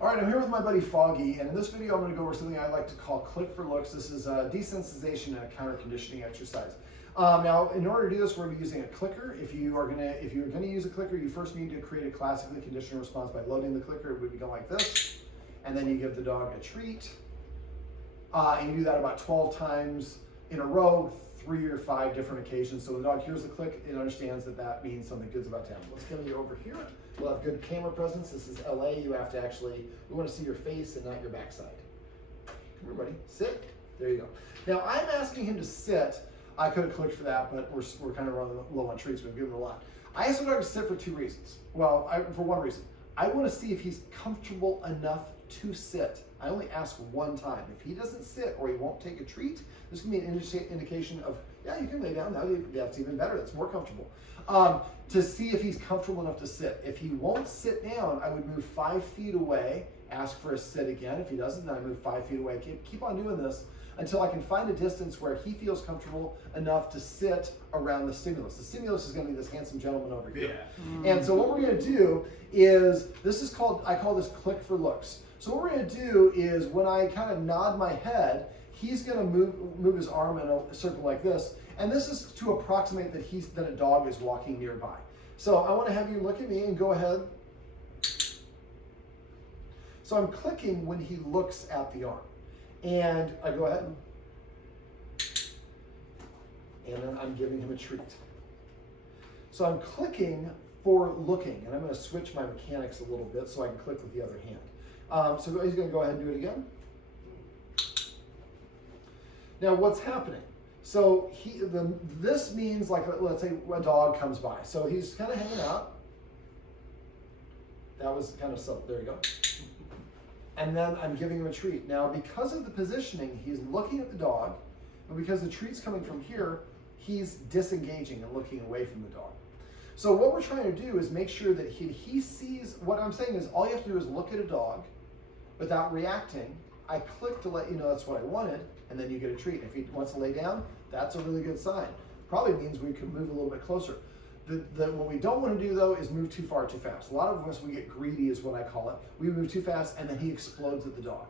All right, I'm here with my buddy Foggy, and in this video I'm going to go over something I like to call click for looks. This is a desensitization and a counter conditioning exercise. Now, in order to do this, we're going to be using a clicker. If you're going to use a clicker, you first need to create a classically conditioned response by loading the clicker. It would go like this, and then you give the dog a treat, and you do that about 12 times in a row, 3 or 5 different occasions. So the dog hears the click, it understands that that means something good's about to happen. Let's get you over here. We'll have good camera presence. This is LA. You have to actually, we want to see your face and not your backside. Come here, buddy. Sit. There you go. Now I'm asking him to sit. I could have clicked for that, but we're kind of running low on treats. We've given him a lot. I asked the dog to sit for 2 reasons. Well, for one reason. I want to see if he's comfortable enough to sit. I only ask one time. If he doesn't sit or he won't take a treat, this can be an indication of, yeah, you can lay down. That's even better. That's more comfortable. To see if he's comfortable enough to sit. If he won't sit down, I would move 5 feet away, ask for a sit again. If he doesn't, then I move 5 feet away. Keep on doing this until I can find a distance where he feels comfortable enough to sit around the stimulus. The stimulus is going to be this handsome gentleman over here. Yeah. And so what we're going to do is, I call this click for looks. So what we're going to do is when I kind of nod my head, he's going to move his arm in a circle like this. And this is to approximate that a dog is walking nearby. So I want to have you look at me and go ahead. So I'm clicking when he looks at the arm. And I go ahead. And then I'm giving him a treat. So I'm clicking for looking. And I'm going to switch my mechanics a little bit so I can click with the other hand. So he's going to go ahead and do it again. Now what's happening? So this means, like, let's say a dog comes by. So he's kind of hanging out. That was kind of subtle. There you go. And then I'm giving him a treat. Now, because of the positioning, he's looking at the dog. And because the treat's coming from here, he's disengaging and looking away from the dog. So what we're trying to do is make sure that he sees, what I'm saying is all you have to do is look at a dog without reacting. I click to let you know that's what I wanted, and then you get a treat. If he wants to lay down, that's a really good sign. Probably means we can move a little bit closer. What we don't want to do, though, is move too far too fast. A lot of us, we get greedy is what I call it. We move too fast, and then he explodes at the dog.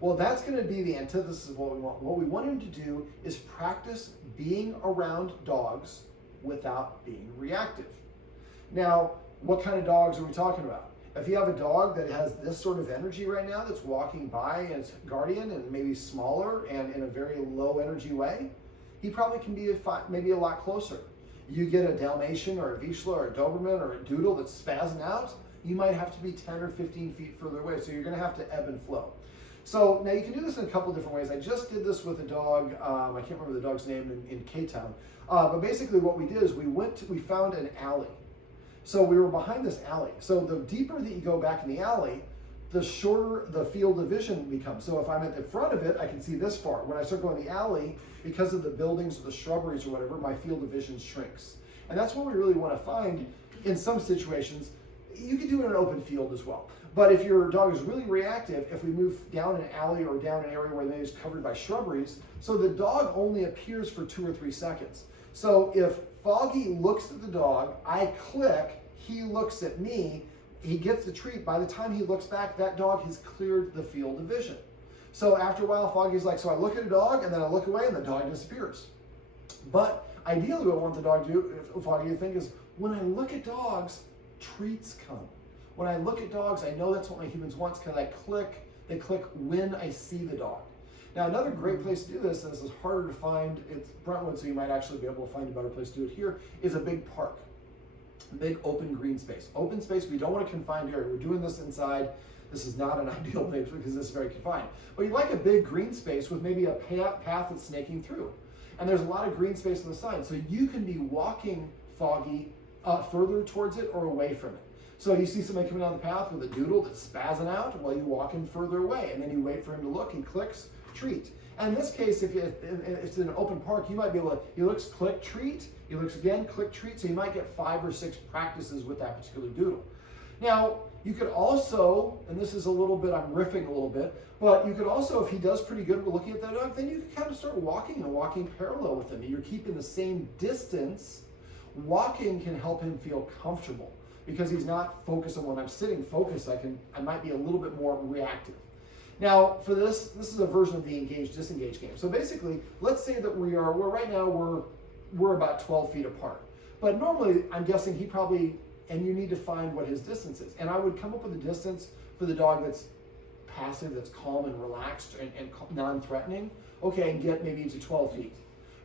Well, that's going to be the antithesis of what we want. What we want him to do is practice being around dogs without being reactive. Now, what kind of dogs are we talking about? If you have a dog that has this sort of energy right now that's walking by and it's guardian and maybe smaller and in a very low energy way, he probably can be maybe a lot closer. You get a Dalmatian or a Vizsla or a Doberman or a Doodle that's spazzing out, you might have to be 10 or 15 feet further away. So you're going to have to ebb and flow. So now you can do this in a couple different ways. I just did this with a dog, I can't remember the dog's name in K-Town. But basically what we did is we found an alley. So we were behind this alley. So the deeper that you go back in the alley, the shorter the field of vision becomes. So if I'm at the front of it, I can see this far. When I start going the alley, because of the buildings or the shrubberies or whatever, my field of vision shrinks. And that's what we really want to find in some situations. You can do it in an open field as well. But if your dog is really reactive, if we move down an alley or down an area where maybe it's covered by shrubberies, so the dog only appears for 2 or 3 seconds. So if Foggy looks at the dog, I click, he looks at me, he gets the treat. By the time he looks back, that dog has cleared the field of vision. So after a while, Foggy's like, so I look at a dog and then I look away and the dog disappears. But ideally what I want the dog to do, Foggy to think, is when I look at dogs, treats come. When I look at dogs, I know that's what my humans want because they click when I see the dog. Now, another great place to do this, and this is harder to find, it's Brentwood, so you might actually be able to find a better place to do it here, is a big park. A big open green space. Open space, we don't want a confined area. We're doing this inside. This is not an ideal place because this is very confined. But you like a big green space with maybe a path that's snaking through. And there's a lot of green space on the side. So you can be walking Foggy further towards it or away from it. So you see somebody coming down the path with a doodle that's spazzing out, well, you walk him further away. And then you wait for him to look, he clicks, treat. And in this case, if it's in an open park, you might be able to, he looks, click, treat, he looks again, click, treat, so you might get 5 or 6 practices with that particular doodle. Now, you could also, and this is a little bit, I'm riffing a little bit, but you could also, if he does pretty good with looking at that dog, then you can kind of start walking and walking parallel with him. You're keeping the same distance. Walking can help him feel comfortable. because he's not focused on when I'm sitting focused. I might be a little bit more reactive. Now, for this is a version of the engage-disengage game. So basically, let's say that right now we're about 12 feet apart. But normally, I'm guessing he probably, and you need to find what his distance is. And I would come up with a distance for the dog that's passive, that's calm and relaxed and non-threatening. Okay, and get maybe to 12 feet.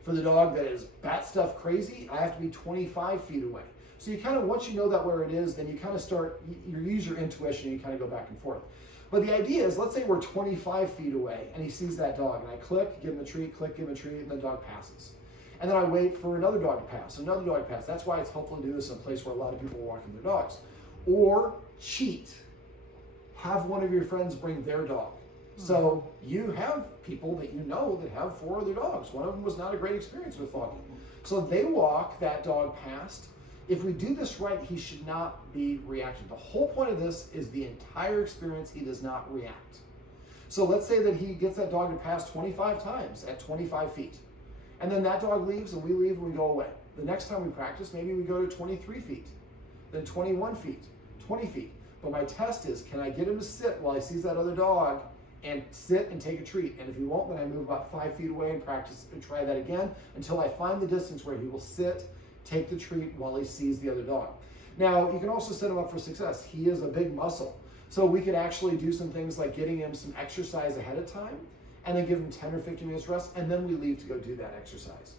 For the dog that is bat stuff crazy, I have to be 25 feet away. So you kind of, once you know that where it is, then you kind of you use your intuition and you kind of go back and forth. But the idea is, let's say we're 25 feet away and he sees that dog, and I click, give him a treat, click, give him a treat, and the dog passes. And then I wait for another dog to pass, another dog to pass. That's why it's helpful to do this in a place where a lot of people are walking their dogs. Or cheat. Have one of your friends bring their dog. So you have people that you know that have 4 other dogs. One of them was not a great experience with Foggy. So they walk that dog past. If we do this right, he should not be reacting. The whole point of this is the entire experience, he does not react. So let's say that he gets that dog to pass 25 times at 25 feet. And then that dog leaves and we leave and we go away. The next time we practice, maybe we go to 23 feet, then 21 feet, 20 feet. But my test is, can I get him to sit while he sees that other dog and sit and take a treat? And if he won't, then I move about 5 feet away and practice and try that again until I find the distance where he will sit, take the treat while he sees the other dog. Now, you can also set him up for success. He is a big muscle. So we could actually do some things like getting him some exercise ahead of time and then give him 10 or 15 minutes rest, and then we leave to go do that exercise.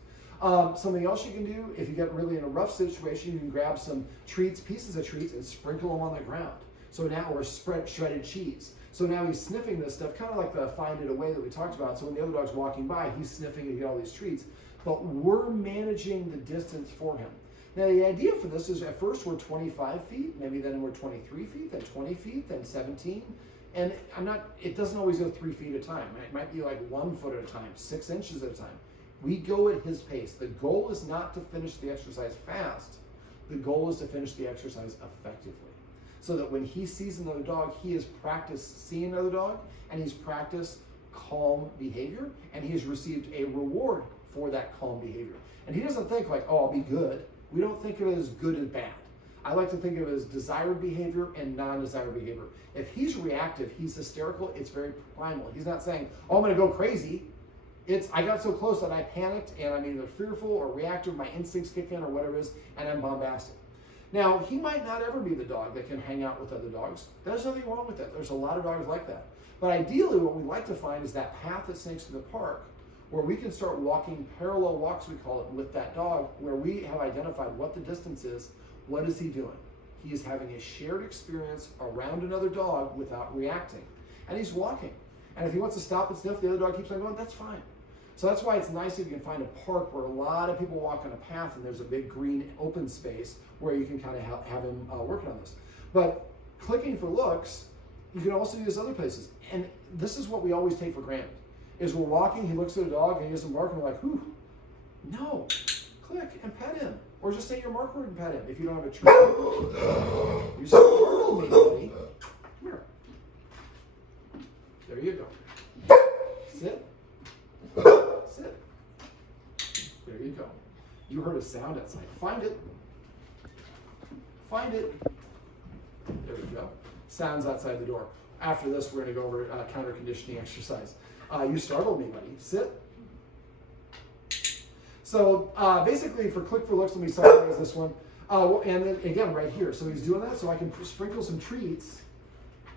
Something else you can do, if you get really in a rough situation, you can grab some treats, pieces of treats, and sprinkle them on the ground. So now we're shredded cheese. So now he's sniffing this stuff, kind of like the find it away that we talked about. So when the other dog's walking by, he's sniffing and get all these treats. But we're managing the distance for him. Now the idea for this is, at first we're 25 feet, maybe then we're 23 feet, then 20 feet, then 17. And it doesn't always go 3 feet at a time. It might be like 1 foot at a time, 6 inches at a time. We go at his pace. The goal is not to finish the exercise fast. The goal is to finish the exercise effectively. So that when he sees another dog, he has practiced seeing another dog, and he's practiced calm behavior, and he has received a reward for that calm behavior. And he doesn't think like, oh, I'll be good. We don't think of it as good and bad. I like to think of it as desired behavior and non-desired behavior. If he's reactive, he's hysterical, it's very primal. He's not saying, oh, I'm gonna go crazy. It's, I got so close that I panicked and I'm either fearful or reactive, my instincts kick in or whatever it is, and I'm bombastic. Now, he might not ever be the dog that can hang out with other dogs. There's nothing wrong with that. There's a lot of dogs like that. But ideally, what we like to find is that path that snakes through the park, where we can start walking parallel walks, we call it, with that dog, where we have identified what the distance is. What is he doing? He is having a shared experience around another dog without reacting. And he's walking. And if he wants to stop and sniff, the other dog keeps on going, that's fine. So that's why it's nice if you can find a park where a lot of people walk on a path and there's a big green open space where you can kind of have him working on this. But clicking for looks, you can also do this other places. And this is what we always take for granted. Is we're walking, he looks at a dog and he doesn't bark and we're like, whew, no, click and pet him. Or just say your marker and pet him if you don't have a treat. You startled me, buddy. Come here. There you go. Sit. Sit. There you go. You heard a sound outside. Find it. Find it. There you go. Sounds outside the door. After this, we're going to go over counter conditioning exercise. You startled me, buddy. Sit. So basically, for click for looks, let me summarize this one. And then again, right here. So he's doing that, so I can sprinkle some treats,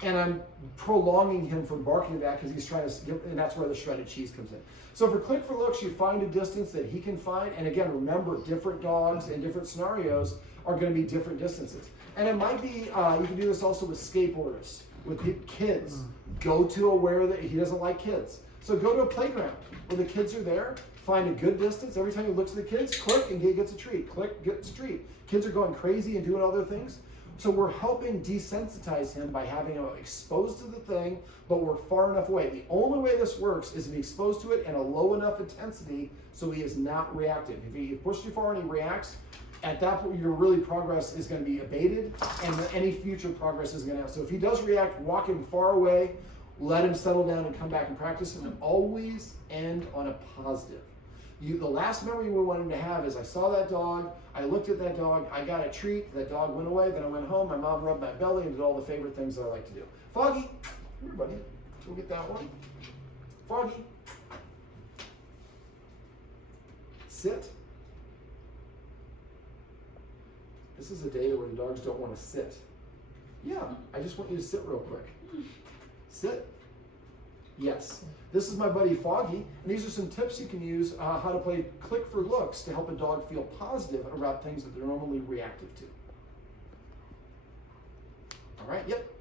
and I'm prolonging him from barking that because he's trying to get, and that's where the shredded cheese comes in. So for click for looks, you find a distance that he can find, and again, remember, different dogs in different scenarios are going to be different distances. And it might be, you can do this also with skateboarders, with kids. Go to where he doesn't like kids. So go to a playground where the kids are there. Find a good distance. Every time you look at the kids, click and he gets a treat. Click, gets a treat. Kids are going crazy and doing other things. So we're helping desensitize him by having him exposed to the thing, but we're far enough away. The only way this works is to be exposed to it in a low enough intensity so he is not reactive. If he pushes too far and he reacts, at that point, your really progress is going to be abated, and any future progress is going to have. So if he does react, walk him far away, let him settle down and come back and practice, and always end on a positive. The last memory we want him to have is, I saw that dog, I looked at that dog, I got a treat, that dog went away, then I went home, my mom rubbed my belly and did all the favorite things that I like to do. Foggy, come here, buddy. Go get that one. Foggy. Sit. This is a day where the dogs don't want to sit. Yeah, I just want you to sit real quick. Sit. Yes. This is my buddy Foggy, and these are some tips you can use how to play click for looks to help a dog feel positive about things that they're normally reactive to. All right, yep.